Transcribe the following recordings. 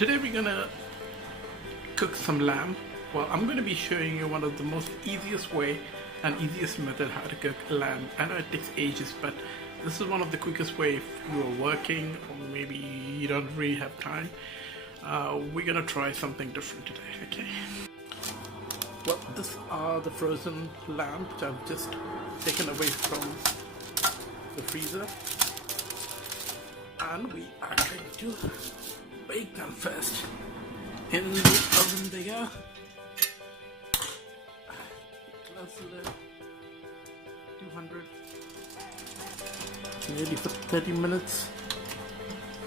Today we're gonna cook some lamb. Well, I'm gonna be showing you one of the most easiest way and easiest method how to cook lamb. I know it takes ages, but this is one of the quickest way if you are working or maybe you don't really have time. We're gonna try something different today, okay? Well, these are the frozen lamb which I've just taken away from the freezer, and we are going to bake them first in the oven. They go. Close the lid. 200. Nearly for 30 minutes,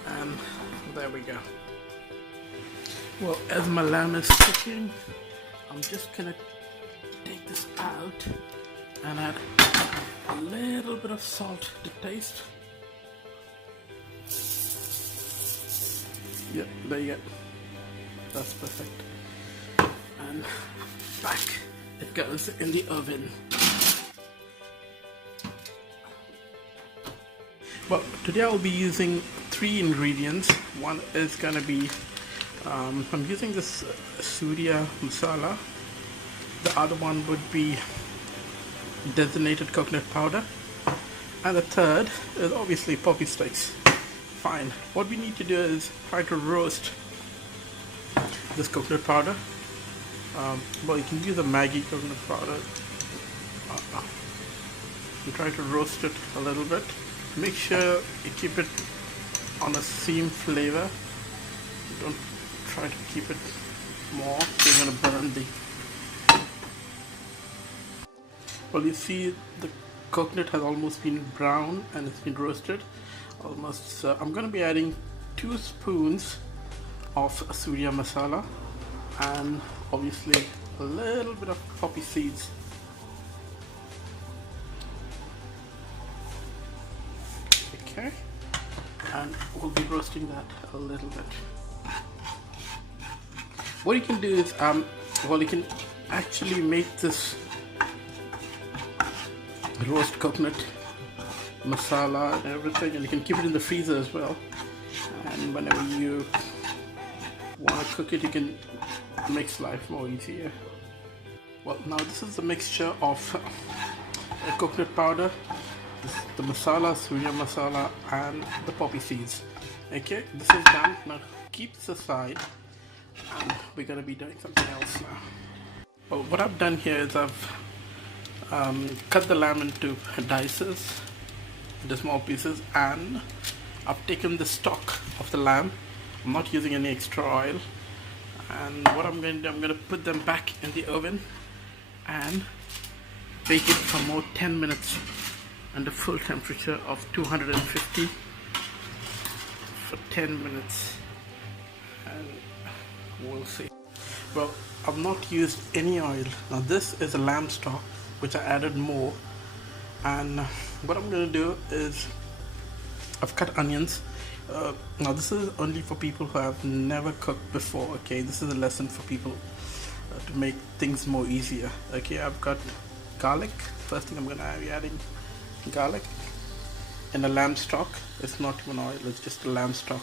and there we go. Well, as my lamb is cooking, I'm just gonna take this out and add a little bit of salt to taste. Yep, there you go. That's perfect. And back it goes in the oven. Well, today I'll be using 3 ingredients. One is gonna be I'm using this Surya masala. The other one would be designated coconut powder, and the third is obviously poppy sticks. Fine. What we need to do is try to roast this coconut powder. Well, you can use a Maggi coconut powder. You try to roast it a little bit. Make sure you keep it on a same flavor. Don't try to keep it more, you're going to burn the... Well, you see the coconut has almost been brown and it's been roasted almost. So I'm going to be adding 2 spoons of Surya masala and obviously a little bit of poppy seeds. Okay, and we'll be roasting that a little bit. What you can do is, well, you can actually make this roast coconut masala and everything, and you can keep it in the freezer as well. And whenever you want to cook it, you can make life more easier. Well, now this is the mixture of coconut powder, the masala, Surya masala, and the poppy seeds. Okay, this is done. Now keep this aside, and we're going to be doing something else now. Well, what I've done here is I've cut the lamb into dices, into small pieces, and I've taken the stock of the lamb. I'm not using any extra oil, and what I'm going to do, I'm going to put them back in the oven and bake it for more 10 minutes under full temperature of 250 for 10 minutes, and we'll see. Well, I've not used any oil. Now this is a lamb stock which I added more, and what I'm going to do is I've cut onions. Now this is only for people who have never cooked before, okay? This is a lesson for people to make things more easier. Okay, I've got garlic. First thing I'm going to be adding garlic in a lamb stock. It's not even oil, it's just a lamb stock.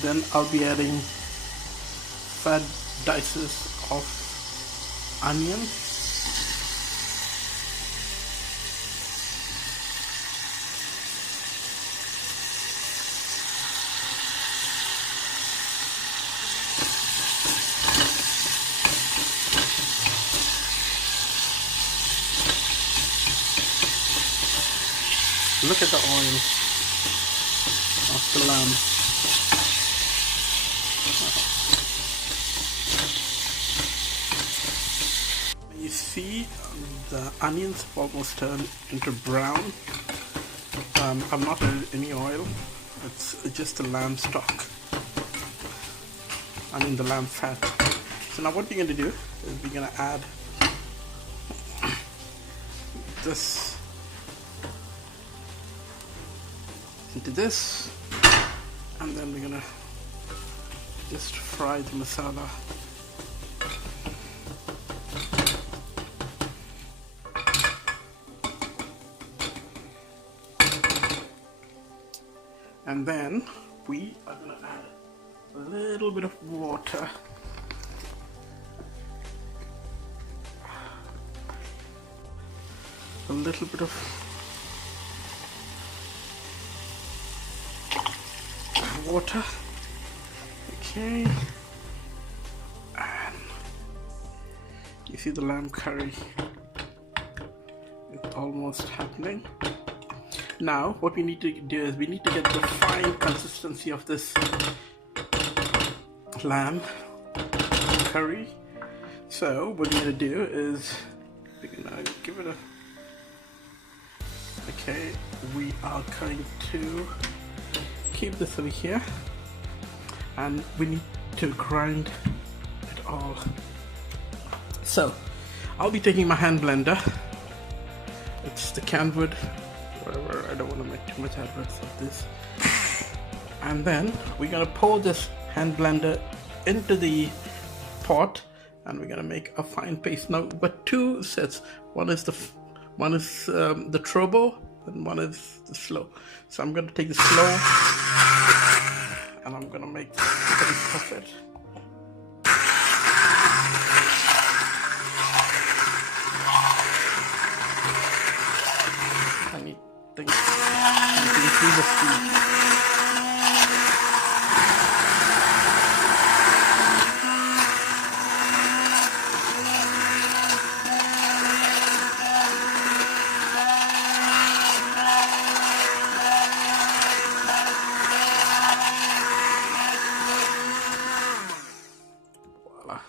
Then I'll be adding fat dices of onion. Look at the oil of the lamb. You see the onions almost turned into brown. I've not added any oil. It's just the lamb stock. I mean the lamb fat. So now what we're going to do is we're going to add this into this, and then we're gonna just fry the masala. And then we are going to add a little bit of water. A little bit of water. Okay. And you see the lamb curry is almost happening. Now what we need to do is we need to get the fine consistency of this lamb curry. So what we're going to do is we're going to give it a... Okay, we are going to keep this over here and we need to grind it all. So I'll be taking my hand blender. It's the Canwood, whatever, I don't want to make too much adverts of this. And then we're going to pour this hand blender into the pot and we're going to make a fine paste. Now but two sets, one is the turbo and one is the slow. So I'm going to take the slow and I'm going to make a bit of it. I need things to increase the speed.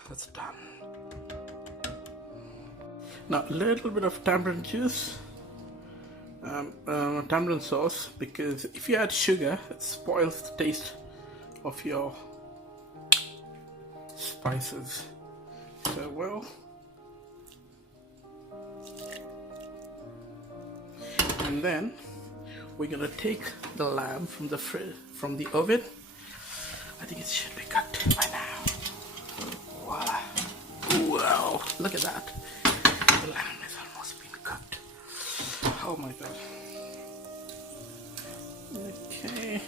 That's done. Now a little bit of tamarind juice, tamarind sauce, because if you add sugar it spoils the taste of your spices. So well, and then we're gonna take the lamb from the oven. I think it should be cooked by now. Wow, look at that. The lamb has almost been cooked. Oh my god. Okay.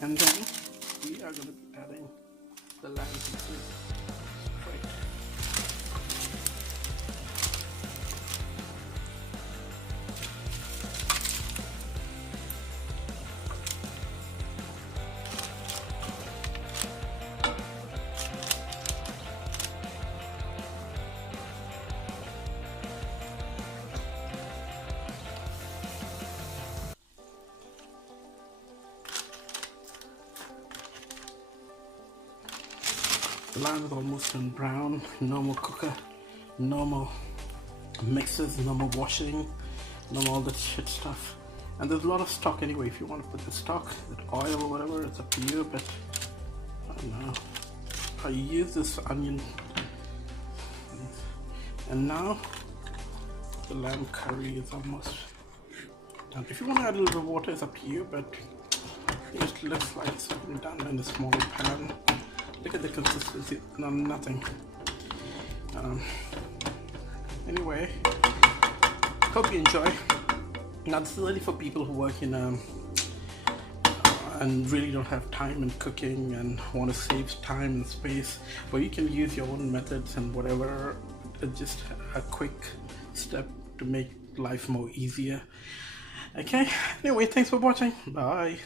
And then we are going to be adding the lamb pieces. Right. The lamb is almost done brown. No more cooker, no more mixes, no more washing, no more all that shit stuff. And there's a lot of stock anyway. If you want to put the stock, that oil or whatever, it's up to you. But I don't know. I use this onion, and now the lamb curry is almost done. If you want to add a little bit of water, it's up to you. But it just looks like it's been done in a small pan. Look at the consistency, no, nothing. Anyway, hope you enjoy. Now this is really for people who work in and really don't have time in cooking and want to save time and space, but you can use your own methods and whatever. It's just a quick step to make life more easier. Okay, anyway, thanks for watching. Bye.